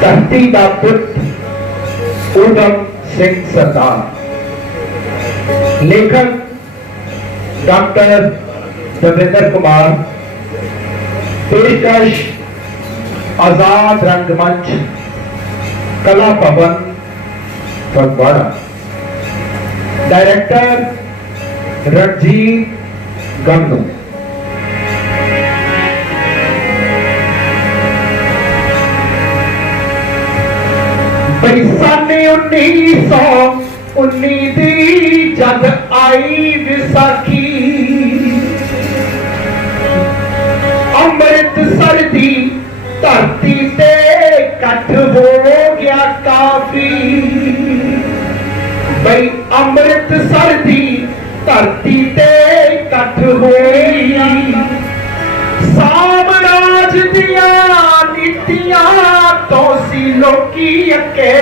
धरती का पुत्र ऊधम सिंह सरदार। लेखक डॉक्टर देवेंद्र कुमार। पेशकश आजाद रंगमंच कला भवन फगवाड़ा। डायरेक्टर रणजीत गन्नू। साने 1919 दी जद आई विसाखी, अमृतसर दी धरती ते कट हो गया काफी। भाई अमृतसर दी धरती ते कट होई, साम्राज दिया नीतियां तो सी लोकी अके।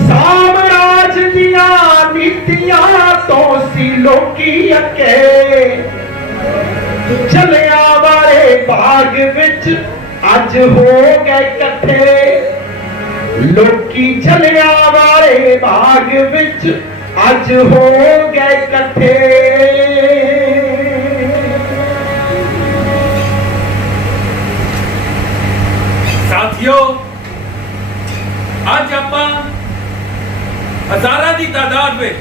साम्राज दिया नीतियां तो सी लोकी अके। जलियांवाले बाग विच अज हो गए इकट्ठे, लोकी जलियांवाले बाग विच अज हो गए इकट्ठे। साथियों, आज ਆਪਾਂ ਹਜ਼ਾਰਾਂ ਦੀ ਤਾਦਾਦ ਵਿੱਚ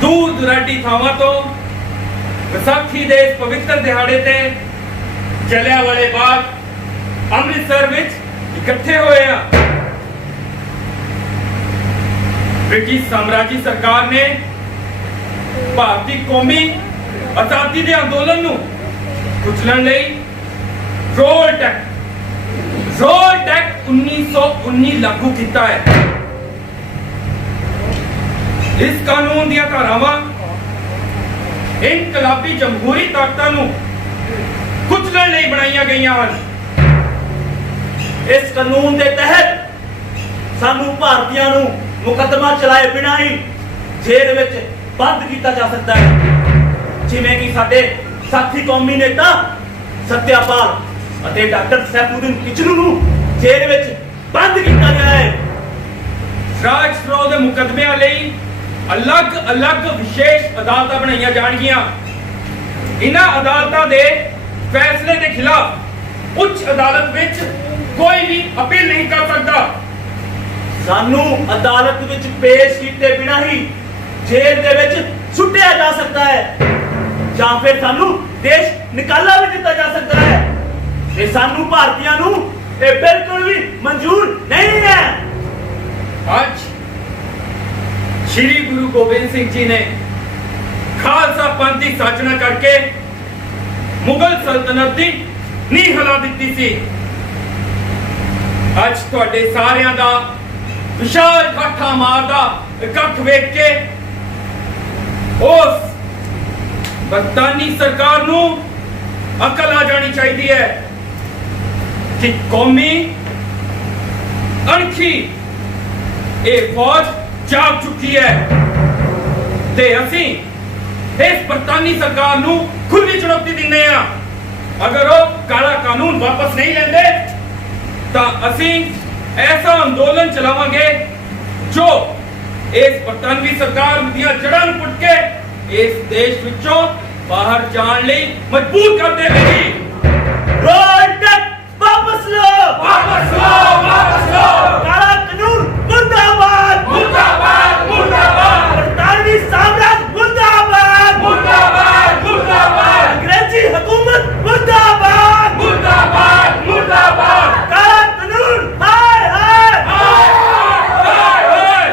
ਦੂਰ ਦੁਰਾਡੀ ਥਾਵਾਂ ਤੋਂ ਵਿਸਾਖੀ ਦੇ ਇਸ ਪਵਿੱਤਰ ਦਿਹਾੜੇ ਤੇ ਜਲਿਆਂਵਾਲੇ ਬਾਗ ਅੰਮ੍ਰਿਤਸਰ ਵਿੱਚ ਇਕੱਠੇ ਹੋਏ ਆ। ਬ੍ਰਿਟਿਸ਼ ਸਾਮਰਾਜੀ ਸਰਕਾਰ ਨੇ ਭਾਰਤੀ ਕੌਮੀ ਆਜ਼ਾਦੀ ਦੇ ਅੰਦੋਲਨ ਨੂੰ ਕੁਚਲਣ ਲਈ ਰੋਲ ਟੈਕਟ 1919 लागू किया है। इस कानून ਦੀਆਂ ਧਾਰਾਵਾਂ ਇਨਕਲਾਬੀ ਜਮਹੂਰੀ ਤਾਕਤਾਂ ਨੂੰ ਕੁਚਲਣ ਲਈ ਬਣਾਈਆਂ ਗਈਆਂ ਹਨ। इस कानून के तहत सानू भारतीयों ਨੂੰ मुकदमा चलाए बिना ही जेल ਵਿੱਚ ਬੰਦ ਕੀਤਾ ਜਾ ਸਕਦਾ ਹੈ, ਜਿਵੇਂ ਕਿ ਸਾਡੇ ਸਾਥੀ ਕੌਮੀ ਨੇਤਾ ਸਤਿਆਪਾਲ ਅਤੇ ਡਾਕਟਰ ਸੈਫੂਦੀਨ ਕਿਚਲੂ ਨੂੰ ਜੇਲ੍ਹ ਵਿੱਚ ਬੰਦ ਕੀਤਾ ਗਿਆ ਹੈ। ਰਾਜ ਵਿਰੋਧ ਦੇ ਮੁਕੱਦਮਿਆਂ ਲਈ ਅਲੱਗ-ਅਲੱਗ ਵਿਸ਼ੇਸ਼ ਅਦਾਲਤਾਂ ਬਣਾਈਆਂ ਜਾਣਗੀਆਂ। ਇਹਨਾਂ ਅਦਾਲਤਾਂ ਦੇ ਫੈਸਲੇ ਦੇ ਖਿਲਾਫ ਉੱਚ ਅਦਾਲਤ ਵਿੱਚ ਕੋਈ ਵੀ ਅਪੀਲ ਨਹੀਂ ਕਰ ਸਕਦਾ। ਸਾਨੂੰ ਅਦਾਲਤ ਵਿੱਚ ਪੇਸ਼ ਕੀਤੇ ਬਿਨਾ ਹੀ ਜੇਲ੍ਹ ਦੇ ਵਿੱਚ ਸੁੱਟਿਆ ਜਾ ਸਕਦਾ ਹੈ, ਜਾਂ ਫਿਰ ਸਾਨੂੰ ਦੇਸ਼ ਨਿਕਾਲਾ ਵੀ ਦਿੱਤਾ ਜਾ ਸਕਦਾ ਹੈ। ਇਹ ਸਾਨੂੰ ਭਾਰਤੀਆਂ ਨੂੰ ਇਹ ਬਿਲਕੁਲ ਵੀ ਮਨਜ਼ੂਰ ਨਹੀਂ ਹੈ। ਅੱਜ श्री गुरु गोबिंद सिंह जी ने खालसा पंथ की साजना करके मुगल सल्तनत की नींह हिला दी सी। आज तुहाडे सारियां दा विशाल इकट्ठा मारदा इकट्ठ वेख के उस बरतानी सरकार नूं अकल आ जानी चाहिए है कि कौमी अणखी ये फौज जाग चुकी है ते असी इस बरतानी सरकार नूं खुली चुनौती दिंदे आ। अगर वो काला कानून वापस नहीं लेंदे तां असी ऐसा अंदोलन चलावांगे जो इस बरतानवी सरकार दीयां जड़ां नूं पुट के इस देश विचों बाहर जाण लई मजबूर कर देवेगी। वापस लो, वापस लो, वापस लो। काला कानून मुर्दाबाद, मुर्दाबाद, मुर्दाबाद। बरतानवी साम्राज्य मुर्दाबाद, मुर्दाबाद, मुर्दाबाद। अंग्रेजी हुकूमत मुर्दाबाद, मुर्दाबाद, मुर्दाबाद। काला कानून हाय हाय हाय हाय हाय।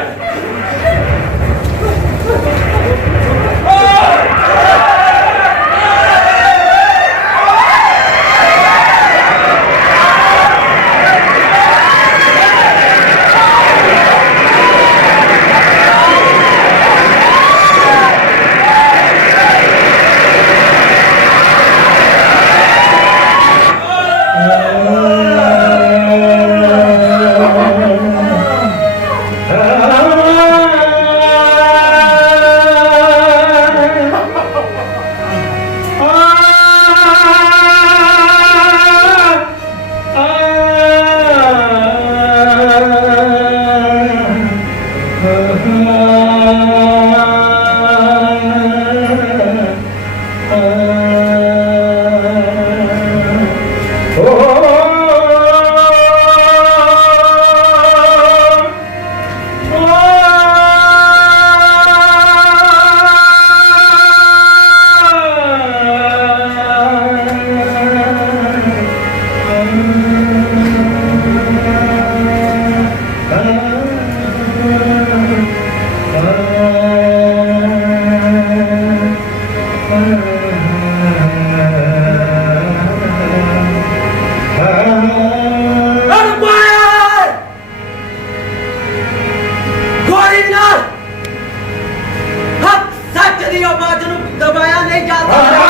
ਦੀ ਆਵਾਜ਼ ਨੂੰ ਦਬਾਇਆ ਨਹੀਂ ਜਾ ਸਕਦਾ।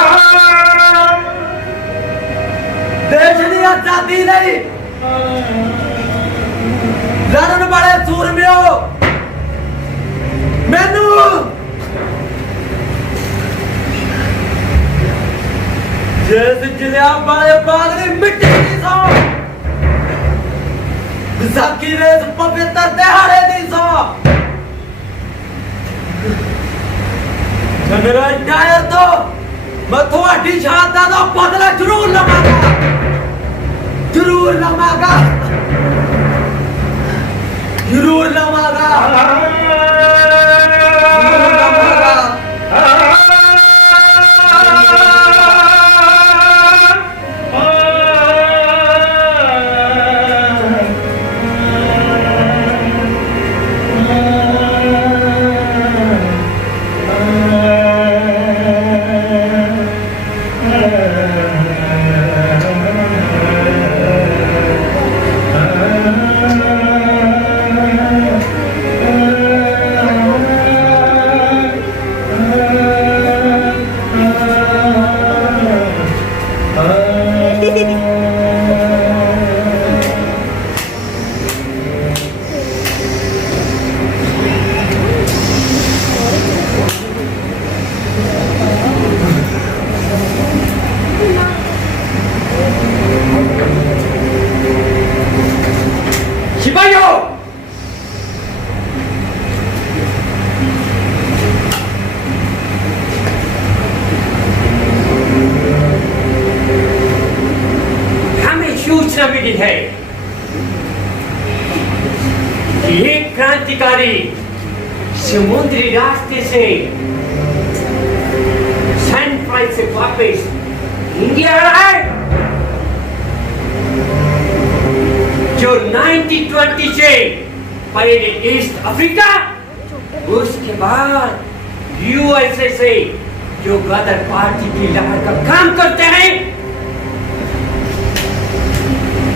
ਦੇਸ਼ ਦੀ ਆਜ਼ਾਦੀ ਲਈ ਲੜਨ ਵਾਲੇ ਸੂਰਮਿਓ, ਮੈਨੂੰ ਜਿਸ ਜਲਿਆਂਵਾਲੇ ਬਾਗ ਦੀ ਮਿੱਟੀ ਦੀ ਸੌਂ, ਵਿਸਾਖੀ ਦੇ ਇਸ ਪਵਿੱਤਰ ਦਿਹਾੜੇ ਦੀ ਸੌਂ, ਜਨਰਲ ਡਾਇਰ ਤੋਂ ਮੈਂ ਤੁਹਾਡੀ ਸ਼ਹਾਦਤ ਦਾ ਬਦਲਾ ਜ਼ਰੂਰ ਲਵਾਂਗਾ, ਜ਼ਰੂਰ ਲਵਾਂਗਾ, ਜ਼ਰੂਰ ਲਵਾਂਗਾ। मिली है ये क्रांतिकारी समुद्री रास्ते से सैन फ्रांसिस्को से वापस इंडिया आ रहा है, जो 1920 से पहले ईस्ट अफ्रीका, उसके बाद यूएसए से जो गदर पार्टी की लहर का काम करते हैं,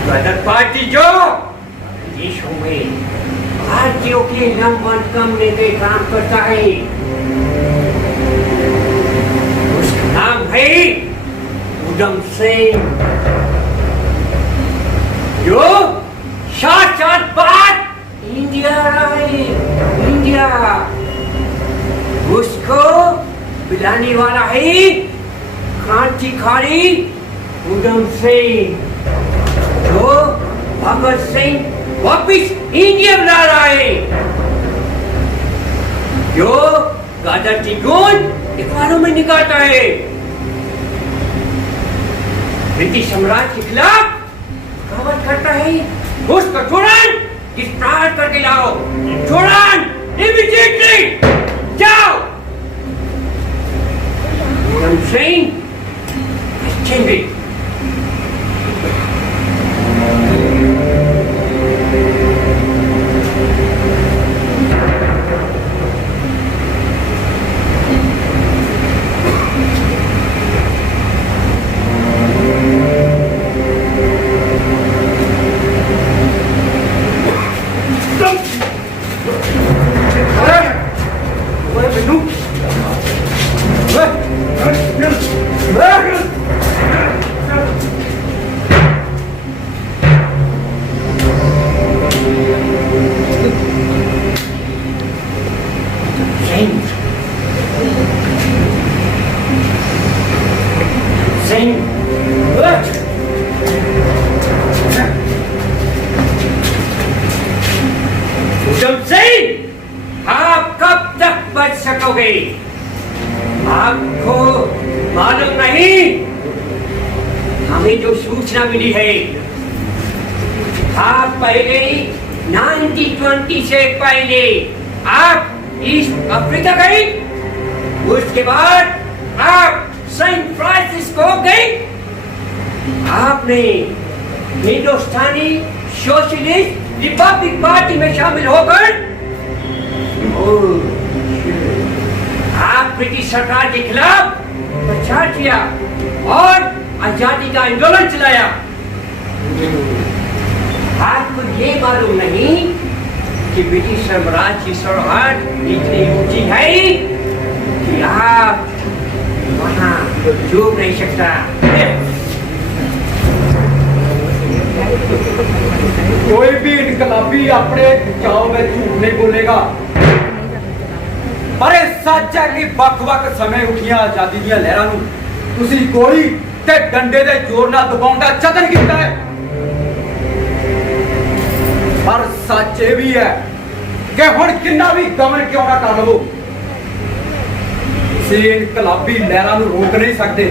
गदर पार्टी जो देशों में भारतीयों के नंबर कमने के काम करता है, उसका नाम है उधम सिंह, जो सात बार इंडिया आए, इंडिया उसको बुलाने वाला है क्रांतिकारी उधम सिंह, जो भगत सिंह वापिस इंडिया बुला रहा है, जो गदर की गूंज अखबारों में निकालता है, ब्रिटिश साम्राज्य के खिलाफ बगावत करता है, उसको तुरंत गिरफ्तार करके लाओ, तुरंत इमीडिएटली जाओ। उधम सिंह चेंगे आपको मालूम नहीं, हमें जो सूचना मिली है, आप पहले 1920 से पहले आप ईस्ट अफ्रीका गए, उसके बाद आप सैन फ्रांसिस्को गए, आपने हिंदुस्तानी सोशलिस्ट रिपब्लिक पार्टी में शामिल होकर आप ब्रिटिश सरकार के खिलाफ प्रचार किया और आजादी का आंदोलन चलाया। आपको ये मालूम नहीं कि ब्रिटिश साम्राज्य की सरहद इतनी ऊंची है कि आप चूक नहीं सकता। कोई भी इनकलाबी अपने बचाव में झूठ नहीं बोलेगा, पर ਇਹ ਸੱਚ ਹੈ ਕਿ ਵੱਖ-ਵੱਖ ਸਮੇਂ ਉੱਠੀਆਂ ਆਜ਼ਾਦੀ ਦੀਆਂ ਲਹਿਰਾਂ ਨੂੰ ਤੁਸੀਂ ਗੋਲੀ ਤੇ ਡੰਡੇ ਦੇ ਜ਼ੋਰ ਨਾਲ ਦਬਾਉਣ ਦਾ ਯਤਨ ਕੀਤਾ ਹੈ। ਪਰ ਸੱਚ ਇਹ ਵੀ ਹੈ ਕਿ ਹੁਣ ਕਿੰਨਾ ਵੀ ਗਮਨ ਕਿਉਂ ਨਾ ਕਰ ਲਵੋ, ਤੁਸੀਂ ਇਨਕਲਾਬੀ ਲਹਿਰਾਂ ਨੂੰ ਰੋਕ ਨਹੀਂ ਸਕਦੇ।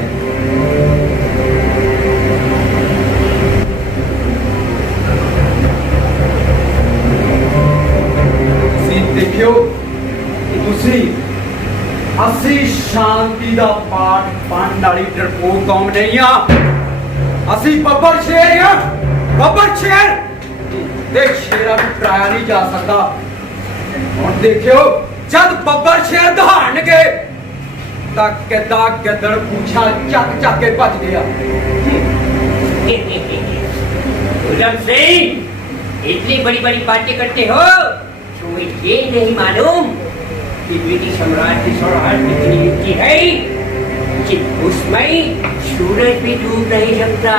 ਤੁਸੀਂ ਦੇਖਿਓ, ਤੁਸੀਂ ਅਸੀਂ ਸ਼ਾਂਤੀ ਦਾ ਪਾਠ ਪੜ੍ਹਨ ਵਾਲੀ ਡਰਪੋਕ ਕੌਮ ਨਹੀਂ ਆ, ਅਸੀਂ ਬੱਬਰ ਸ਼ੇਰ ਆ, ਬੱਬਰ ਸ਼ੇਰ ਤੇ ਸ਼ੇਰਾਂ ਨੂੰ ਡਰਾਇਆ ਨਹੀਂ ਜਾ ਸਕਦਾ। ਹੁਣ ਦੇਖਿਓ, ਜਦ ਬੱਬਰ ਸ਼ੇਰ ਦਹਾੜਨਗੇ ਤਾਂ ਕਿੱਦਾਂ ਗਿੱਦੜ ਪੂਛਾਂ ਚੱਕ ਚੱਕ ਕੇ ਭੱਜ ਗਿਆ। उधम सिंह, इतनी बड़ी बड़ी बातें करते हो, तुम्हें ये नहीं मालूम कि ब्रिटिश साम्राज्य की सरहद कितनी ऊंची है कि उसमें सूरज भी डूब नहीं सकता।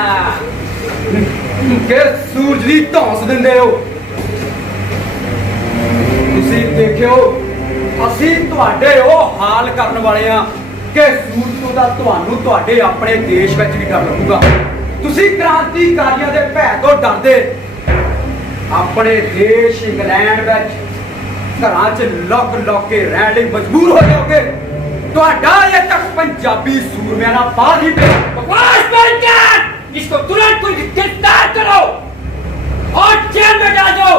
ਕਿ ਸੂਰਜ ਦੀ ਧੌਂਸ ਦਿੰਦੇ ਹੋ। ਤੁਸੀਂ ਦੇਖਿਓ, ਅਸੀਂ ਤੁਹਾਡੇ ਉਹ ਹਾਲ ਕਰਨ ਵਾਲੇ ਆ ਕਿ ਸੂਰਜ ਤੋਂ ਤਾਂ ਤੁਹਾਨੂੰ ਤੁਹਾਡੇ ਆਪਣੇ ਦੇਸ਼ ਵਿੱਚ ਵੀ ਡਰ ਲੱਗੂਗਾ। ਤੁਸੀਂ ਕ੍ਰਾਂਤੀਕਾਰੀਆਂ ਦੇ ਭੈ ਤੋਂ ਡਰਦੇ ਆਪਣੇ ਦੇਸ਼ ਇੰਗਲੈਂਡ ਵਿੱਚ ਘਰਾਂ 'ਚ ਲੁੱਕ ਕੇ ਰਹਿਣ ਲਈ ਮਜਬੂਰ ਹੋ ਜਾਓਗੇ। ਤੁਹਾਡਾ ਇਹ ਤੱਕ ਪੰਜਾਬੀ ਸੂਰਮਿਆਂ ਨਾਲ ਬਾਹਰ ਹੀ ਪਿਆ। बकवास बंद कर! इसको तुरंत कोई गिरफ्तार करो और जेल में डाल दो।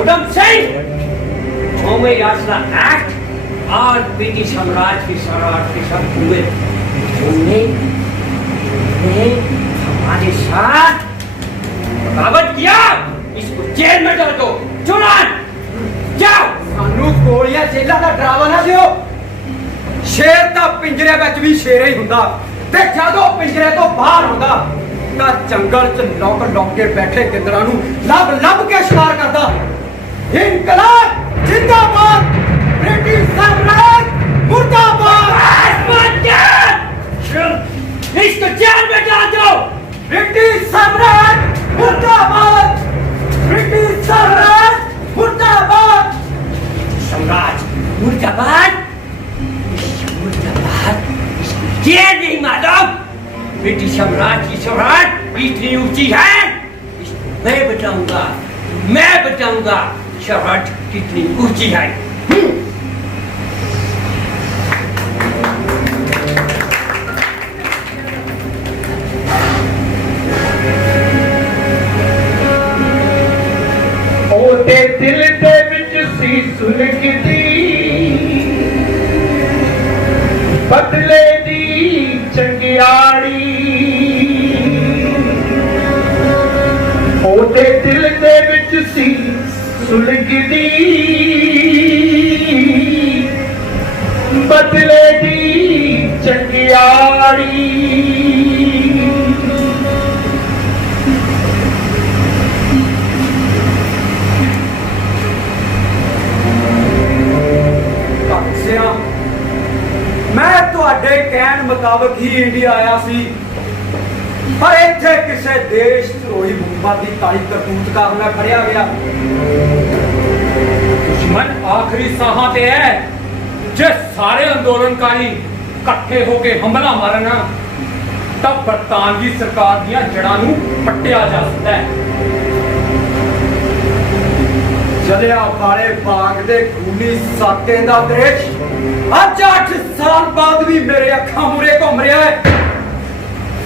उधम सिंह, कौमी यासना एक्ट और ब्रिटिश साम्राज्य की सरहद के सब हुए तुमने हमारे साथ बगावत किया, इसको जेल में डाल दो। तुरंत जाओ। ਸਾਨੂੰ ਗੋਲੀਆਂ ਜੇਲਾਂ ਦਾ ਡਰਾਵਾ ਨਾ ਦਿਓ। ਸ਼ੇਰ ਤਾਂ ਪਿੰਜਰੇ ਵਿੱਚ ਵੀ ਸ਼ੇਰ ਹੀ ਹੁੰਦਾ, ਤੇ ਜਦੋਂ ਪਿੰਜਰੇ ਤੋਂ ਬਾਹਰ ਹੁੰਦਾ ਤਾਂ ਜੰਗਲ 'ਚ ਲੁੱਕ ਕੇ ਬੈਠੇ ਗਿੱਦੜਾਂ ਨੂੰ ਲੱਭ ਕੇ ਸ਼ਿਕਾਰ ਕਰਦਾ। ਇਨਕਲਾਬ ਜਿੰਦਾਬਾਦ, ਬ੍ਰਿਟਿਸ਼ ਸਾਮਰਾਜ ਮੁਰਦਾਬਾਦ। बंद कर! इसको जेल में डाल दो। ब्रिटिश साम्राज्य मुर्दाबाद, ब्रिटिश साम्राज्य मुर्दाबाद। साम्राज्य मुर्दाबाद, मुर्दाबाद, ये नहीं मालूम ब्रिटिश साम्राज्य की सरहद इतनी ऊंची है। मैं बताऊंगा सरहद कितनी ऊंची है। ਉਹਦੇ ਦਿਲ ਦੇ ਵਿੱਚ ਸੀ ਸੁਲਗਦੀ ਬਦਲੇ ਦੀ ਚੰਗਿਆੜੀ। ਉਹਦੇ ਦਿਲ ਦੇ ਵਿੱਚ ਸੀ ਸੁਲਗਦੀ ਬਦਲੇ ਦੀ ਚੰਗਿਆੜੀ। ਮੈਂ ਤੁਹਾਡੇ ਕਹਿਣ ਮੁਤਾਬਕ ਹੀ ਇੰਡੀਆ ਆਇਆ ਸੀ, ਪਰ ਇੱਥੇ ਕਿਸੇ ਦੇਸ਼ ਧਰੋਹੀ ਮੁਕੰਮਲ ਦੀ ਕਾਲੀ ਕਰਤੂਤ ਕਾਰਨ ਮੈਂ ਫੜਿਆ ਗਿਆ। ਦੁਸ਼ਮਨ ਆਖਰੀ ਸਾਹਾਂ ਤੇ ਹੈ। ਜੇ ਸਾਰੇ ਅੰਦੋਲਨਕਾਰੀ ਇਕੱਠੇ ਹੋ ਕੇ ਹਮਲਾ ਮਾਰਨ ਤਾਂ ਬਰਤਾਨਵੀ ਸਰਕਾਰ ਦੀਆਂ ਜੜ੍ਹਾਂ ਨੂੰ ਪੱਟਿਆ ਜਾ ਸਕਦਾ ਹੈ। ਜਲਿਆਂਵਾਲੇ ਬਾਗ ਦੇ ਖੂਨੀ ਸਾਕੇ ਦਾ ਦ੍ਰਿਸ਼ ਅੱਜ 8 ਸਾਲ ਬਾਅਦ ਵੀ ਮੇਰੇ ਅੱਖਾਂ ਮੂਹਰੇ ਘੁੰਮ ਰਿਹਾ ਹੈ।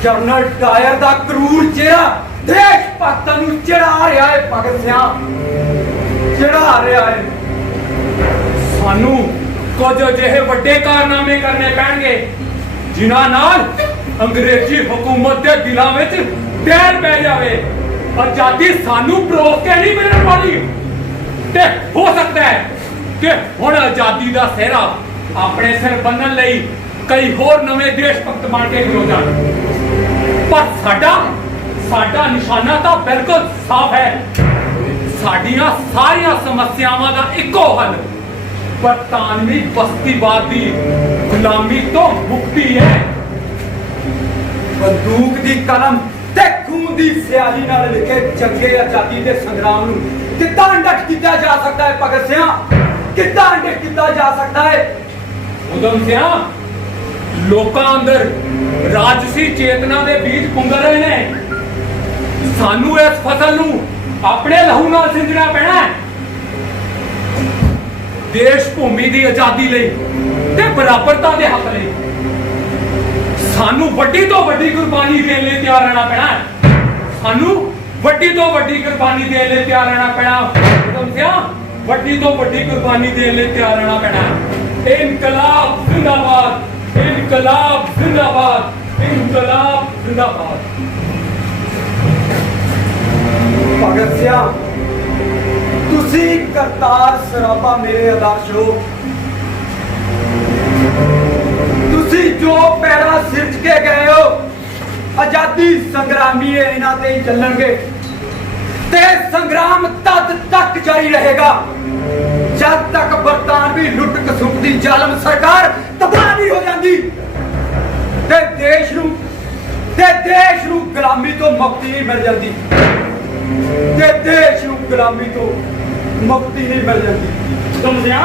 ਜਨਰਲ ਡਾਇਰ ਦਾ ਕਰੂਰ ਚਿਹਰਾ ਦੇਸ਼ ਭਗਤਾਂ ਨੂੰ ਚੜਾ ਰਿਹਾ ਹੈ। ਭਗਤ ਸਿੰਘ ਚੜਾ ਰਿਹਾ ਹੈ। ਸਾਨੂੰ ਕੁਝ ਅਜਿਹੇ ਵੱਡੇ ਕਾਰਨਾਮੇ ਕਰਨੇ ਪੈਣਗੇ ਜਿਨ੍ਹਾਂ ਨਾਲ ਅੰਗਰੇਜ਼ੀ ਹਕੂਮਤ ਦੇ ਦਿਲਾਂ ਵਿੱਚ ਡਰ ਪੈ ਜਾਵੇ। ਆਜ਼ਾਦੀ ਸਾਨੂੰ ਪਰੋਸ ਕੇ ਨਹੀਂ ਮਿਲਣ ਵਾਲੀ। ਤੇ ਹੋ ਸਕਦਾ ਹੈ ਕਿ ਹੁਣ ਆਜ਼ਾਦੀ ਦਾ ਸਿਹਰਾ ਆਪਣੇ ਸਿਰ ਬੰਨਣ ਲਈ ਕਈ ਹੋਰ ਨਵੇਂ ਦੇਸ਼ ਭਗਤ ਬਣ ਕੇ ਖਲੋ ਜਾਣ, ਪਰ ਸਾਡਾ ਨਿਸ਼ਾਨਾ ਤਾਂ ਬਿਲਕੁਲ ਸਾਫ਼ ਹੈ। ਸਾਡੀਆਂ ਸਾਰੀਆਂ ਸਮੱਸਿਆਵਾਂ ਦਾ ਇੱਕੋ ਹੱਲ ਬਰਤਾਨਵੀ ਬਸਤੀਵਾਦ ਦੀ ਗੁਲਾਮੀ ਤੋਂ ਮੁਕਤੀ ਹੈ। ਬੰਦੂਕ ਦੀ ਕਲਮ ਤੇ ਖੂਨ ਦੀ ਸਿਆਹੀ ਨਾਲ ਲਿਖੇ ਜੰਗੇ ਆਜ਼ਾਦੀ ਦੇ ਸੰਗਰਾਮ ਨੂੰ ਕਿੱਦਾਂ ਅੰਡਕ ਕੀਤਾ ਜਾ ਸਕਦਾ ਹੈ ਭਗਤ ਸਿਆਂ? ਕਿੱਦਾਂ ਅੰਡਕ ਕੀਤਾ ਜਾ ਸਕਦਾ ਹੈ? ਉਦਮ ਸਿਆ ਲੋਕਾਂ ਅੰਦਰ ਰਾਜਸੀ ਚੇਤਨਾ ਦੇ ਬੀਜ ਪੁੰਗਰ ਰਹੇ ਨੇ। ਸਾਨੂੰ ਇਸ ਫਸਲ ਨੂੰ ਆਪਣੇ ਲਹੂ ਨਾਲ ਸਿੰਜਣਾ ਪੈਣਾ ਹੈ। ਦੇਸ਼ ਭੂਮੀ ਦੀ ਆਜ਼ਾਦੀ ਲਈ ਤੇ ਬਰਾਬਰਤਾ ਦੇ ਹੱਕ ਲਈ ਸਾਨੂੰ ਵੱਡੀ ਤੋਂ ਵੱਡੀ ਕੁਰਬਾਨੀ ਦੇਣ ਲਈ ਤਿਆਰ ਰਹਿਣਾ ਪੈਣਾ ਹੈ। ਸਾਨੂੰ ਵੱਡੀ ਤੋਂ ਵੱਡੀ ਕੁਰਬਾਨੀ ਦੇਣ ਲਈ ਤਿਆਰ ਰਹਿਣਾ ਪੈਣਾ। ਉਦਮ ਸਿਆ ਵੱਡੀ ਤੋਂ ਵੱਡੀ ਕੁਰਬਾਨੀ ਦੇਣ ਲਈ ਤਿਆਰ ਰਹਿਣਾ ਪੈਣਾ ਹੈ। ਇਨਕਲਾਬ ਜ਼ਿੰਦਾਬਾਦ, ਇਨਕਲਾਬ ਜ਼ਿੰਦਾਬਾਦ, ਇਨਕਲਾਬ ਜ਼ਿੰਦਾਬਾਦ। ਭਗਤ ਸਿਆਂ ਤੁਸੀਂ ਕਰਤਾਰ ਸਰਾਭਾ ਮੇਰੇ ਆਦਰਸ਼ ਹੋ। ਤੁਸੀਂ ਜੋ ਪੈੜਾ ਸਿਰਜ ਕੇ ਗਏ ਹੋ ਆਜ਼ਾਦੀ ਸੰਗਰਾਮੀ ਇਹਨਾਂ ਤੇ ਹੀ ਚੱਲਣਗੇ ਤੇ ਸੰਗਰਾਮ ਤਦ ਤੱਕ ਜਾਰੀ ਰਹੇਗਾ ਜਦ ਤੱਕ ਬਰਤਾਨਵੀ ਲੁੱਟ ਖਸੁੱਟ ਦੀ ਜ਼ਾਲਮ ਸਰਕਾਰ ਤਬਾਹ ਨਹੀਂ ਹੋ ਜਾਂਦੀ ਤੇ ਦੇਸ਼ ਨੂੰ ਗੁਲਾਮੀ ਤੋਂ ਮੁਕਤੀ ਨਹੀਂ ਮਿਲ ਜਾਂਦੀ ਤੇ ਦੇਸ਼ ਨੂੰ ਗੁਲਾਮੀ ਤੋਂ ਮੁਕਤੀ ਨਹੀਂ ਮਿਲ ਜਾਂਦੀ। ਉਦਮ ਸਿਆ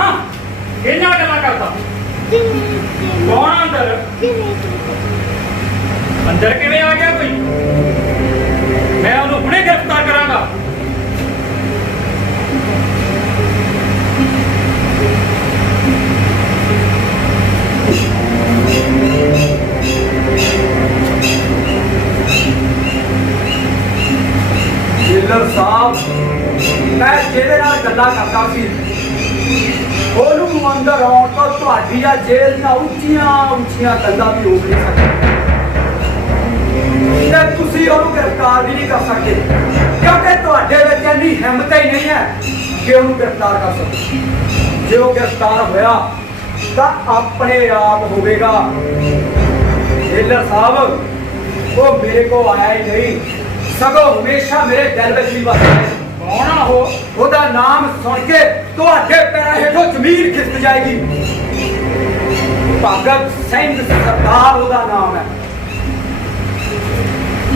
ਇਹਨਾਂ ਗੱਲਾਂ ਕਰਦਾ ਕੌਣ ਅੰਦਰ ਅੰਦਰ ਕਿਵੇਂ ਆ ਗਿਆ ਕੋਈ? ਮੈਂ ਉਹਨੂੰ ਹੁਣੇ ਗ੍ਰਿਫਤਾਰ ਕਰਾਂਗਾ। ਜੇਲਰ ਸਾਹਿਬ ਮੈਂ ਜਿਹਦੇ ਨਾਲ ਗੱਲਾਂ ਕਰਦਾ ਸੀ ਉਹਨੂੰ ਅੰਦਰ ਆਉਣ ਤੋਂ ਤੁਹਾਡੀ ਆ ਜੇਲ੍ਹ ਦੀਆਂ ਉੱਚੀਆਂ ਕੰਧਾਂ ਵੀ ਰੋਕ ਨਹੀਂ ਸਕਦੀਆਂ ਤੇ ਤੁਸੀਂ ਉਹਨੂੰ ਗ੍ਰਿਫਤਾਰ ਵੀ ਨਹੀਂ ਕਰ ਸਕਦੇ ਕਿਉਂਕਿ ਤੁਹਾਡੇ ਵਿੱਚ ਇੰਨੀ ਹਿੰਮਤ ਹੀ ਨਹੀਂ ਹੈ ਕਿ ਉਹਨੂੰ ਗ੍ਰਿਫਤਾਰ ਕਰ ਸਕੋ। ਜੇ ਉਹ ਗ੍ਰਿਫਤਾਰ ਹੋਇਆ ਤਾਂ ਆਪਣੇ ਆਪ ਹੋਵੇਗਾ। ਜੇਲਰ ਸਾਹਿਬ ਉਹ ਮੇਰੇ ਕੋਲ ਆਇਆ ਹੀ ਨਹੀਂ ਸਗੋਂ ਹਮੇਸ਼ਾ ਮੇਰੇ ਦਿਲ ਵਿੱਚ ਵੀ ਵਸਦਾ ਹੈ। ਕੌਣ ਆ ਉਹ? ਉਹਦਾ ਨਾਮ ਸੁਣ ਕੇ ਤੁਹਾਡੇ ਪੈਰਾਂ ਹੇਠੋਂ ਜ਼ਮੀਨ ਖਿਸਕ ਜਾਏਗੀ। ਭਗਤ ਸਿੰਘ ਸਰਦਾਰ ਉਹਦਾ ਨਾਮ ਹੈ।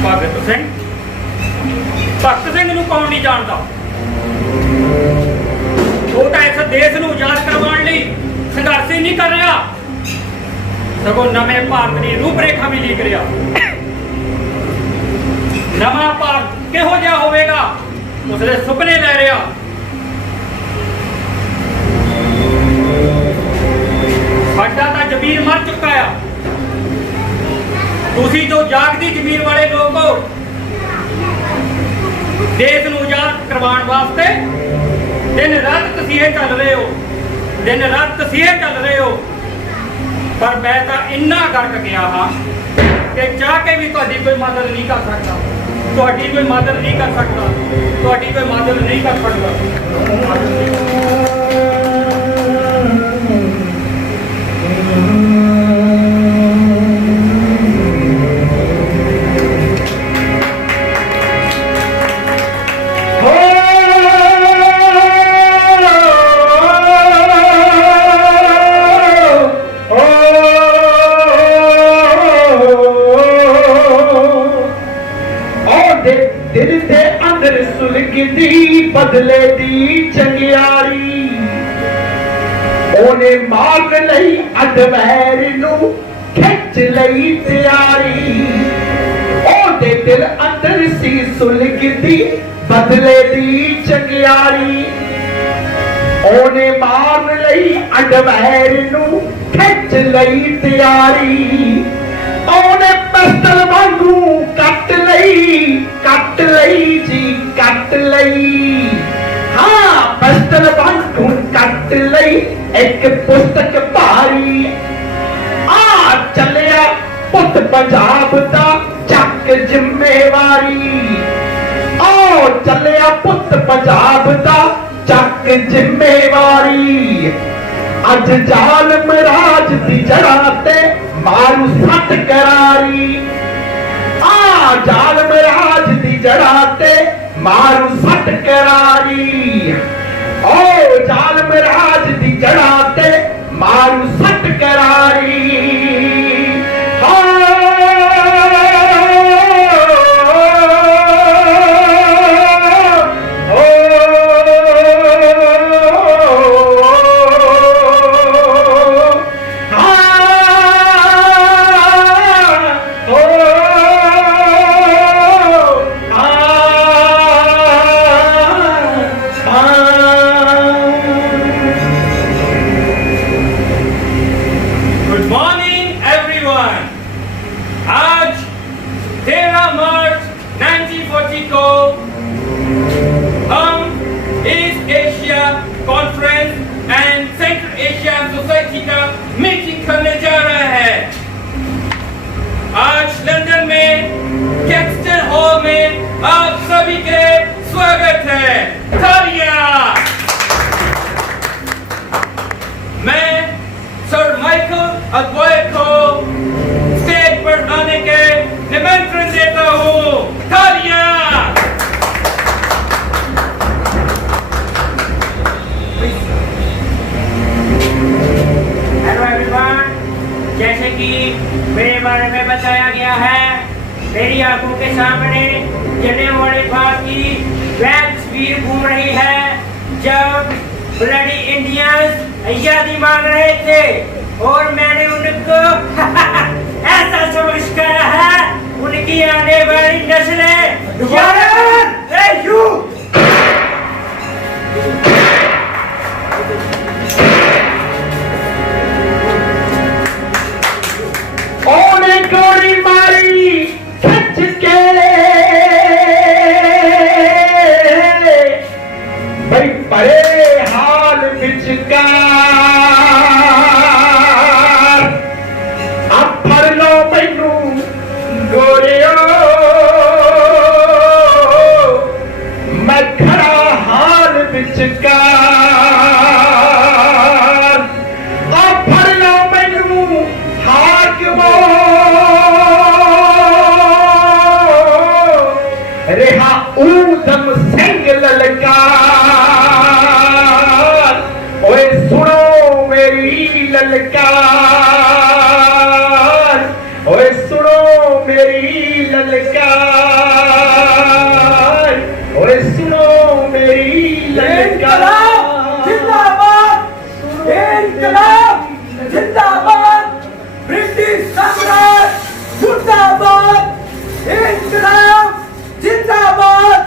ਭਗਤ ਸਿੰਘ? ਭਗਤ ਸਿੰਘ ਨੂੰ ਕੌਣ ਨਹੀਂ ਜਾਣਦਾ? ਉਹ ਤਾਂ ਇਸ ਦੇਸ਼ ਨੂੰ ਆਜ਼ਾਦ ਕਰਵਾਉਣ ਲਈ ਸੰਘਰਸ਼ ਹੀ ਨਹੀਂ ਕਰ ਰਿਹਾ ਸਗੋਂ ਨਵੇਂ ਭਾਰਤ ਦੀ ਰੂਪਰੇਖਾ ਵੀ ਲਿਖ ਰਿਹਾ। ਨਵਾਂ ਭਾਰਤ ਕਿਹੋ ਜਿਹਾ ਹੋਵੇਗਾ ਉਸਦੇ ਸੁਪਨੇ ਲੈ ਰਿਹਾ। ਸਾਡਾ ਤਾਂ ਜ਼ਮੀਰ ਮਰ ਚੁੱਕਾ ਆ। ਤੁਸੀਂ ਜੋ ਜਾਗਦੀ ਜ਼ਮੀਰ ਵਾਲੇ ਲੋਕ ਹੋ ਦੇਸ਼ ਨੂੰ ਆਜ਼ਾਦ ਕਰਵਾਉਣ ਵਾਸਤੇ ਦਿਨ ਰਾਤ ਤਸੀਹੇ ਚੱਲ ਰਹੇ ਹੋ, ਦਿਨ ਰਾਤ ਤਸੀਹੇ ਚੱਲ ਰਹੇ ਹੋ। ਪਰ ਮੈਂ ਤਾਂ ਇੰਨਾ ਗਰਕ ਗਿਆ ਹਾਂ ਕਿ ਚਾਹ ਕੇ ਵੀ ਤੁਹਾਡੀ ਕੋਈ ਮਦਦ ਨਹੀਂ ਕਰ ਸਕਦਾ, ਤੁਹਾਡੀ ਕੋਈ ਮਦਦ ਨਹੀਂ ਕਰ ਸਕਦਾ, ਤੁਹਾਡੀ ਕੋਈ ਮਦਦ ਨਹੀਂ ਕਰ ਸਕਦਾ। ਦਿਲ ਦੇ ਅੰਦਰ ਸੁਲਗਦੀ ਬਦਲੇ ਦੀ ਚੰਗਿਆੜੀ ਉਹਨੇ ਮਾਰ ਲਈ ਅਡਵੈਰ ਨੂੰ ਖਿੱਚ ਲਈ ਤਿਆਰੀ ਉਹਦੇ ਦਿਲ ਅੰਦਰ ਸੀ ਸੁਲਗਦੀ ਬਦਲੇ ਦੀ ਚੰਗਿਆੜੀ ਉਹਨੇ ਮਾਰ ਲਈ ਅਡਵੈਰ ਨੂੰ ਖਿੱਚ ਲਈ ਤਿਆਰੀ ਉਹਨੇ ਪਿਸਤਲ ਵਾਂਗੂ ਕੱਟ ਲਈ ਜੀ ਕੱਟ ਲਈ ਹਾਂ ਪਿਸਤਲ ਵਾਂਗੂ ਕੱਟ ਲਈ ਇੱਕ ਪੁਸਤਕ ਭਾਰੀ ਆ ਚੱਲਿਆ ਪੁੱਤ ਪੰਜਾਬ ਦਾ ਚੱਕ ਜ਼ਿੰਮੇਵਾਰੀ ਆ ਚੱਲਿਆ ਪੁੱਤ ਪੰਜਾਬ ਦਾ ਚੱਕ ਜ਼ਿੰਮੇਵਾਰੀ ਅੱਜ ਜ਼ਾਲਮ ਰਾਜ ਦੀ ਜੜ੍ਹਾਂ ਤੇ ਮਾਰੂ ਸੱਟ ਕਰਾਰੀ ਆ ਜ਼ਾਲਮ ਰਾਜ ਦੀ ਜੜ੍ਹਾਂ ਤੇ ਮਾਰੂ ਸੱਟ ਕਰਾਰੀ ਓ ਜ਼ਾਲਮ ਰਾਜ ਦੀ ਜੜ੍ਹਾਂ ਤੇ ਮਾਰੂ ਸੱਟ ਕਰਾਰੀ ਹਾਂ को हम east Asia conference and central Asia society का मीटिंग करने जा रहे हैं। आज लंदन में कैक्सटन हॉल में आप सभी के स्वागत है। तालियां। मैं सर माइकल अद्वाय को स्टेज पर आने के निमंत्रण देता हूँ। तालियां। हेलो एवरीवन, जैसे कि मेरे बारे में बताया गया है, मेरी आंखों के सामने जलियांवाला बाग की वह तस्वीर घूम रही है जब ब्लडी इंडियंस आजादी मांग रहे थे और मैंने उनको ऐसा समझ कर है उनकी आने वाली नस्लें ओने गोली मारी सच के भाई बड़े हाल विचकार अब फड़ लो मैनू गोरियो मैं खड़ा हाल विचकार अब फड़ लो मैनू हाकिमो रेहा ऊधम सिंह ललकार ओए सुनो मेरी ललकार ओए सुनो मेरी ललकार ओए सुनो मेरी ललकार। इनकलाब जिंदाबाद, ब्रिटिश साम्राज्य मुर्दाबाद, इनकलाब जिंदाबाद।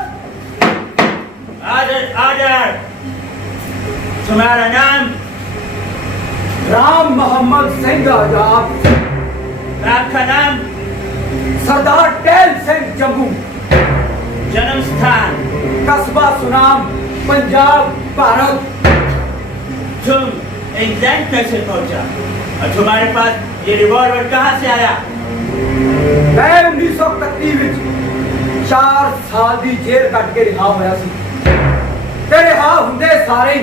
आदर आदर। तुम्हारा नाम? राम मोहम्मद सिंह आजाद। आपका नाम? सरदार टेल सिंह जम्मू। जन्म स्थान? कस्बा सुनाम, पंजाब, भारत। तुम इंग्लैंड कैसे पहुंचा और तुम्हारे पास ये रिवॉल्वर कहाँ से आया? मैं 1931 4 साल की जेल कट के रिहा होया सी ते रिहा हुंदे सारे ही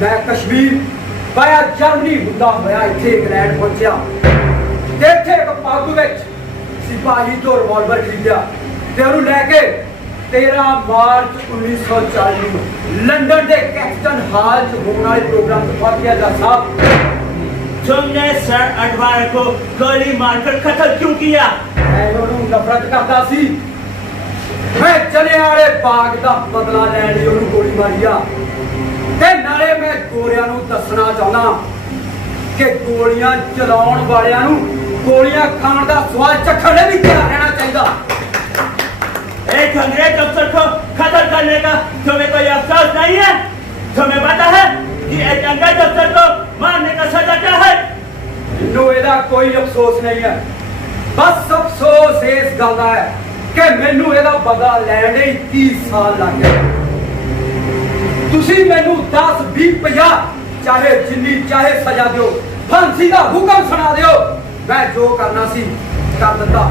मैं कश्मीर वाया जर्मनी हुंदा होया इत्थे इंग्लैंड पहुंचा ते इत्थे एक पब विच सिपाही तो रिवॉल्वर खरीदिया ते उहनूं लैके 13 मार्च 1940 ਨੂੰ लंदन के कैक्सटन हॉल च होने वाले प्रोग्राम से पहुंच गया जा साहब। तुमने सर अडवाणी को गोली मारकर कत्ल क्यों किया? मैं उन्होंने नफरत करता सी। मैं जलियांवाले बाग दा बदला लैण लई उन्होंने गोली मारी आ ते नाले मैं गोरियां नूं दसना चाहुंदा कि गोलियां चलाउण वालियां नूं गोलियां खाण दा स्वाद चखण लई भी तैयार रहना चाहिदा। एक अंग्रेज अफसर को कत्ल करने का तुम्हें कोई अफसोस नहीं है? तुम्हें पता है कि एक अंग्रेज अफसर को मारने का सजा क्या है? मैनूं इहदा कोई अफसोस नहीं है, बस अफसोस इस गल दा है कि मैनूं इहदा बदला लैण लई 30 साल लग गए। तुसीं मैनूं 10, 20, 50 चाहे जिन्नी चाहे सजा दिओ, फांसी दा हुक्म सुना दिओ, मैं जो करना सी कर दित्ता।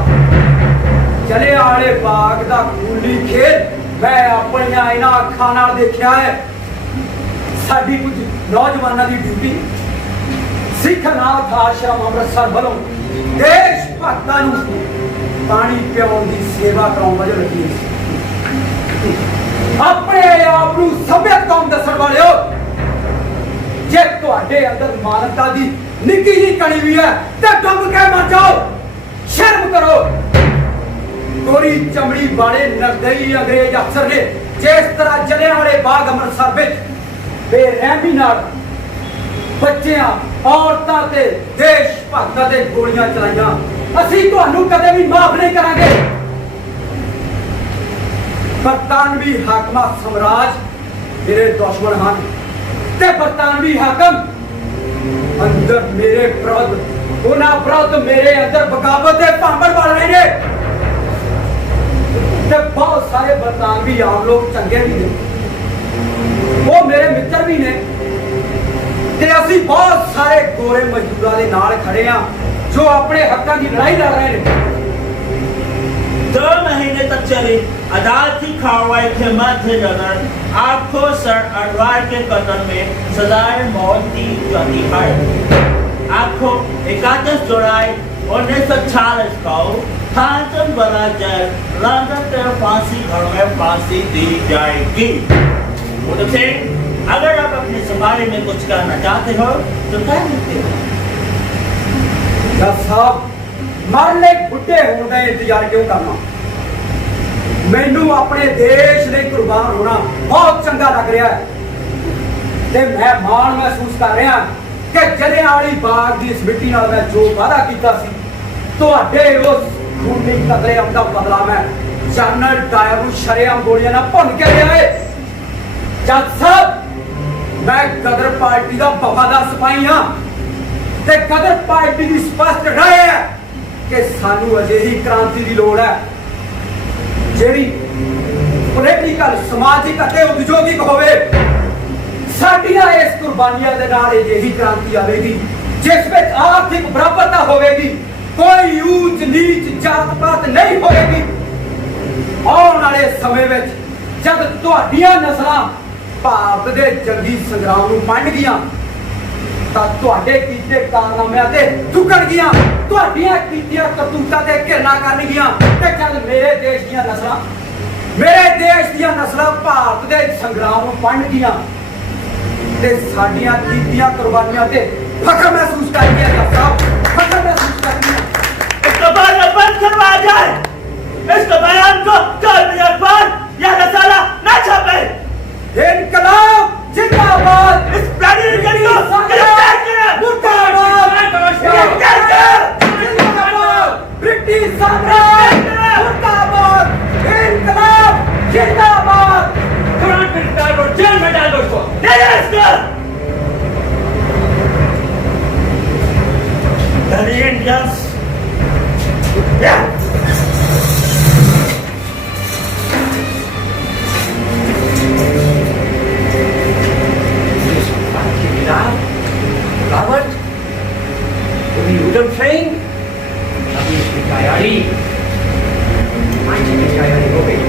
जलियांवाले बाग दा खूनी खेल मैं अपनियां इन्हां अखां नाल देखिआ है। साडी कुछ नौजवानां दी ड्यूटी सिख नाथ आश्रम अमृतसर वालों देश भगतां नूं पानी पिआउण दी सेवा कराउण वजों लगी सी। अपने आप नूं सभ्य कौम दस्सण वालिओ, जे तुहाडे अंदर मानवता दी निੱਕੀ ਜਿਹੀ कणी भी है ते डुੱਬ के मर जाओ। शर्म करो। गोरी चमड़ी वाले निर्दयी अंग्रेज अफसर ने जिस तरह जलियांवाले बाग अमृतसर विच बेरहमी नाल बच्चियां, औरतां ते देश भगतां ते गोलियां चलाईਆਂ, ਅਸੀਂ ਤੁਹਾਨੂੰ कदे भी माफ नहीं करांगे। बरतानवी हाकमा साम्राज मेरे दुश्मन हैं ते बरतानवी हाकम अंदर मेरे विरुद्ध उन्हां विरुद्ध मेरे अंदर बगावत के भांबड़ बन रहे हैं। ਤੇ ਬਹੁਤ ਸਾਰੇ ਬਰਤਾਨਵੀ ਆਮ ਲੋਕ ਚੰਗੇ ਵੀ ਨੇ, ਉਹ ਮੇਰੇ ਮਿੱਤਰ ਵੀ ਨੇ, ਤੇ ਅਸੀਂ ਬਹੁਤ ਸਾਰੇ ਗੋਰੇ ਮਜ਼ਦੂਰਾਂ ਦੇ ਨਾਲ ਖੜੇ ਆ ਜੋ ਆਪਣੇ ਹੱਕਾਂ ਦੀ ਲੜਾਈ ਲੜ ਰਹੇ ਨੇ। 2 महीने तक चली अदालती कार्रवाई के मद्देनजर आपको सर अरवार के कत्ल में सजाए मौत दी जाती है। आपको 31 जुलाई 1946 को थानचंद वाला जेल लंदन के फांसी घर में फांसी दी जाएगी। उधर से अगर आप अपने सफारी में कुछ कहना चाहते हो तो कह सकते हो। जज साहब, मरने बुढ़े होने का इंतजार क्यों करना? मैनू अपने देश ਲਈ कुर्बान होना बहुत चंगा लग रहा है ਤੇ मैं ਮਾਣ महसूस कर रहा कि जलियांवाला बाग ਦੀ ਇਸ ਮਿੱਟੀ ਨਾਲ ਮੈਂ ਜੋ ਵਾਅਦਾ ਕੀਤਾ ਸੀ, ਤੁਹਾਡੇ ਉਸ ਖੂਨੀ ਕਤਲੇਆਮ ਦਾ ਬਦਲਾ ਮੈਂ ਜਨਰਲ ਡਾਇਰ ਨੂੰ ਸ਼ਰੇਆਮ ਗੋਲੀਆਂ ਨਾਲ ਭੁੰਨ ਕੇ ਲਿਆ ਏ। ਜੱਜ ਸਾਹਿਬ, ਮੈਂ ਗਦਰ ਪਾਰਟੀ ਦਾ ਵਫਾਦਾਰ ਸਿਪਾਹੀ ਹਾਂ ਤੇ ਗਦਰ ਪਾਰਟੀ ਦੀ ਸਪਸ਼ਟ ਰਾਏ ਹੈ ਕਿ ਸਾਨੂੰ ਅਜਿਹੀ ਕ੍ਰਾਂਤੀ ਦੀ ਲੋੜ ਹੈ ਜਿਹੜੀ ਪੋਲੀਟੀਕਲ, ਸਮਾਜਿਕ ਅਤੇ ਉਦਯੋਗਿਕ ਹੋਵੇ। ਸਾਡੀਆਂ ਇਸ ਕੁਰਬਾਨੀਆਂ ਦੇ ਨਾਲ ਅਜਿਹੀ ਕ੍ਰਾਂਤੀ ਆਵੇਗੀ ਜਿਸ ਵਿੱਚ ਆਰਥਿਕ ਬਰਾਬਰਤਾ ਹੋਵੇਗੀ, ਕੋਈ ਊਚ ਨੀਚ ਜਾਤ ਪਾਤ ਨਹੀਂ ਹੋਵੇਗੀ। ਆਉਣ ਵਾਲੇ ਸਮੇਂ ਵਿੱਚ ਜਦ ਤੁਹਾਡੀਆਂ ਨਸਲਾਂ ਭਾਰਤ ਦੇ ਜੰਗੀ ਸੰਗਰਾਮ ਨੂੰ ਵੰਡਗੀਆਂ ਤਾਂ ਤੁਹਾਡੇ ਕੀਤੇ ਕਾਰਨਾਮਿਆਂ ਤੇ ਝੁਕਣਗੀਆਂ, ਤੁਹਾਡੀਆਂ ਕੀਤੀਆਂ ਕਰਤੂਤਾਂ ਤੇ ਘਿਰਨਾ ਕਰਨਗੀਆਂ। ਤੇ ਜਦ ਮੇਰੇ ਦੇਸ਼ ਦੀਆਂ ਨਸਲਾਂ ਭਾਰਤ ਦੇ ਸੰਗਰਾਮ ਨੂੰ ਵੰਡਗੀਆਂ ਤੇ ਸਾਡੀਆਂ ਕੀਤੀਆਂ ਕੁਰਬਾਨੀਆਂ ਤੇ ਫਖਰ ਮਹਿਸੂਸ ਕਰਨਗੀਆਂ। ਜੱਜ ਸਾਹਿਬ, फखर महसूस करनी है। इसका बयान बंद करवा जाए, इसका बयान को कल या अखबार या रसाला न छापे। इनकलाब जिंदाबाद। इस ब्लडी को गिरफ्तार करें। गिरफ्तार करें। जिंदाबाद। ब्रिटिश साम्राज्य मुर्दाबाद। इनकलाब जिंदाबाद। तुरंत गिरफ्तार करो, जेल में डाल दो इसको। The Indians. Yeah. Robert, अभी उधम सिंह, अभी इसकी तैयारी हो गई।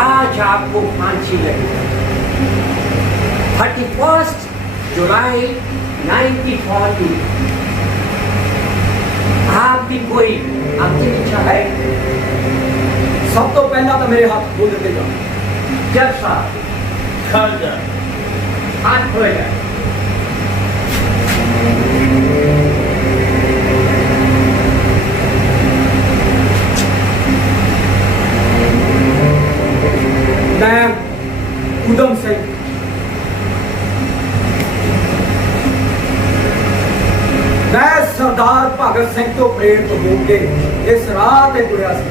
आज आपको फांसी लगी। 31 जुलाई 1940। आपकी कोई अंतिम इच्छा है? सब तो पहला तो मेरे हाथ खोल देते जाओ। जज साहब, खा जा। हाथ खोल जाए। मैं उधम सिंह मैं सरदार भगत सिंह तो प्रेरित होकर इस राह ते तुरिया सी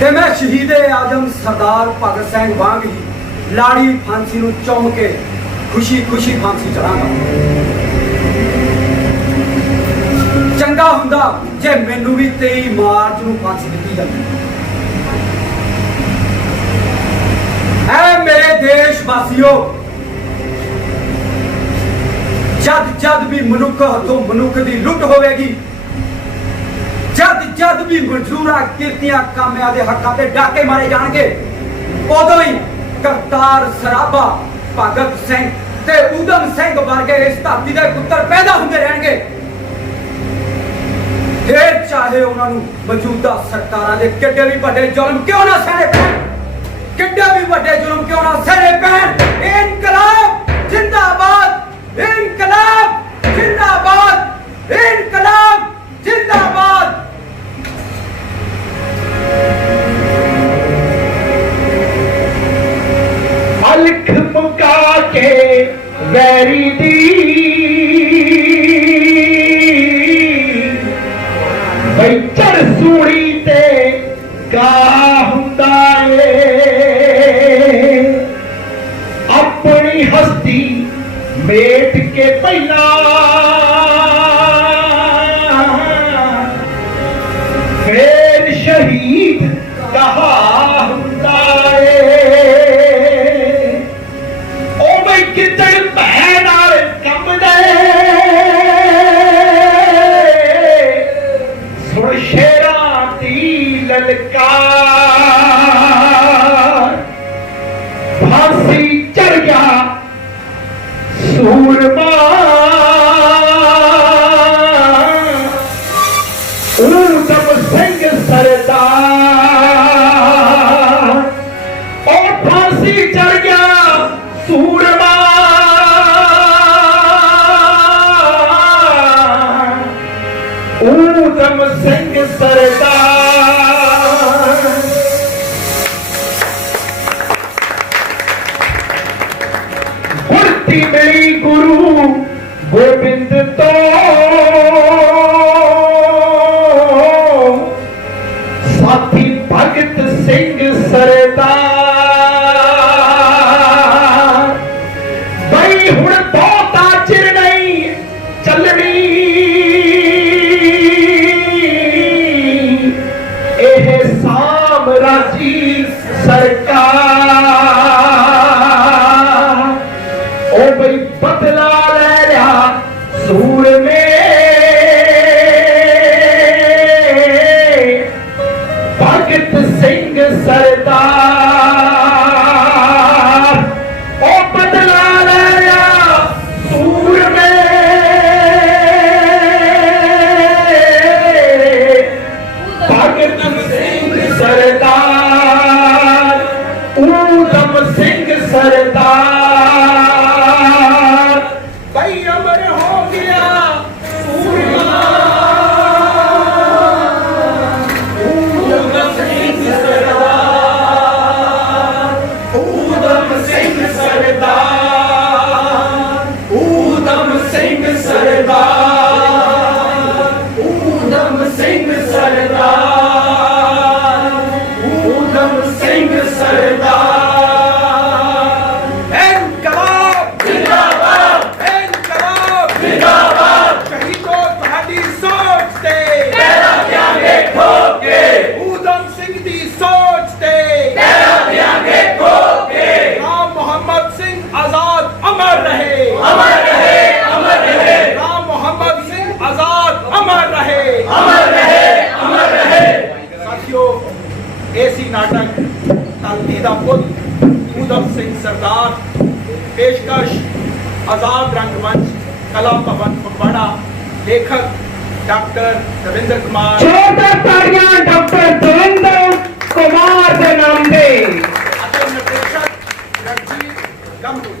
ते मैं शहीद आजम सरदार भगत सिंह वांग ही लाड़ी फांसी नूं चुम के खुशी खुशी फांसी चढ़ांगा। चंगा हुंदा जे मैनू भी 23 मार्च नूं फांसी दित्ती जांदी। ऐ मेरे देशवासियों, जद जद भी मनुख हथों मनुख की लुट होगी, जद जद भी मजदूरा किरतियां कामिया के हकों से डाके मारे जाएंगे, उदों ही करतार सराबा भगत सिंह ते उधम सिंह वर्गे इस धरती के पुत्र पैदा होंगे रहेंगे। फिर चाहे उन्होंने मौजूदा सरकारों के किड्डे भी बड़े जुल्म क्यों ना सहने पैण, किड्डे भी बड़े जुल्म क्यों ना सहने पैण। इनकलाब जिंदाबाद। इनकलाब जिंदाबाद। इनकलाब जिंदाबाद। ਸੂੜੀ ਤੇ ਗਾ ਹੁੰਦਾ ਏ ਆਪਣੀ ਹਸਤੀ ਮੇਟ ਕੇ ਪਹਿਲਾਂ ਫੇਰ ਸ਼ਹੀਦ ਕਹਾ ਹੁੰਦਾ ਏ ਉਹ ਬਈ ਕਿੱਧਰ ਭੈ ਨਾਲ ਕੰਬਦੇ ਸੁਣ ਸ਼ੇਰਾਂ ਦੀ ਲਲਕਾਰ ਫਾਂਸੀ ਚੜ ਗਿਆ ਸੂਰਮਾ ਊਧਮ ਸਿੰਘ ਸਰਦਾਰ ਉਹ ਫਾਂਸੀ ਚੜ ਗਿਆ ਸੂਰਮਾ ਊਧਮ ਸਿੰਘ ਸਰਦਾਰ ਗੁਰਤੀ ਮਿਲੀ ਗੁਰੂ ਗੋਬਿੰਦ ਤੋਂ ਸਾਥੀ ਭਗਤ ਸਿੰਘ ਸਰਦਾਰ ਬਈ ਹੁਣ ਬਹੁਤਾ ਚਿਰ ਨਹੀਂ ਚੱਲਣੀ ਇਹ ਸਾਮਰਾਜੀ ਸਰਕਾਰ ਉਹ ਬਈ ਬਦਲਾ ਲੈ ਲਿਆ ਸੂਰਮੇ ਭਗਤ ਸਿੰਘ ਸਰਦਾਰ ਉਹ ਬਦਲਾ ਲੈ ਲਿਆ ਸੂਰਮੇ ਭਗਤ ਸਿੰਘ ਸਰਦਾਰ ਊਧਮ ਸਿੰਘ ਸਰਦਾਰ ਬਈ ਅਮਰ ਹੋ ਗਿਆ ਸੂਰਮਾ ਊਧਮ ਸਿੰਘ ਸਰਦਾਰ ਊਧਮ ਸਿੰਘ ਸਰਦਾਰ ਊਧਮ ਸਿੰਘ ਸਰਦਾਰ ਊਧਮ ਸਿੰਘ ਸਰਦਾਰ ਊਧਮ ਸਿੰਘ ਸਰਦਾਰ ਇਨਕਲਾਬ ਜ਼ਿੰਦਾਬਾਦ ਇਨਕਲਾਬ ਜ਼ਿੰਦਾਬਾਦ ਸ਼ਹੀਦੋ ਤੁਹਾਡੀ ਸੋਚ ਤੇ ਤੇਰਾ ਦਿਆਂਗੇ ਠੋਕ ਕੇ ਊਧਮ ਸਿੰਘ ਦੀ ਸੋਚ ਤੇ ਤੇਰਾ ਦਿਆਂਗੇ ਠੋਕ ਕੇ ਰਾਮ ਮੁਹੰਮਦ ਸਿੰਘ ਆਜ਼ਾਦ ਅਮਰ ਰਹੇ ਅਮਰ ਰਹੇ ਅਮਰ ਰਹੇ ਰਾਮ ਮੁਹੰਮਦ ਸਿੰਘ ਆਜ਼ਾਦ ਅਮਰ ਰਹੇ ਅਮਰ ਰਹੇ ਅਮਰ ਰਹੇ ਸਾਥੀਓ ਏਸੀ ਨਾਟਕ ਧਰਤੀ ਦਾ ਪੁੱਤ ਊਧਮ ਸਿੰਘ ਸਰਦਾਰ ਪੇਸ਼ਕਸ਼ ਆਜ਼ਾਦ ਰੰਗਮੰਚ ਕਲਾ ਭਵਨ ਫਗਵਾੜਾ ਲੇਖਕ ਡਾਕਟਰ ਰਵਿੰਦਰ ਕੁਮਾਰ ਛੋਟਾ ਤਾੜੀਆਂ ਡਾਕਟਰ ਦਵਿੰਦਰ ਕੁਮਾਰ ਦੇ ਨਾਮ ਤੇ ਅਤੇ ਨਿਰਦੇਸ਼ਕ ਰਣਜੀਤ ਗੰਗੂ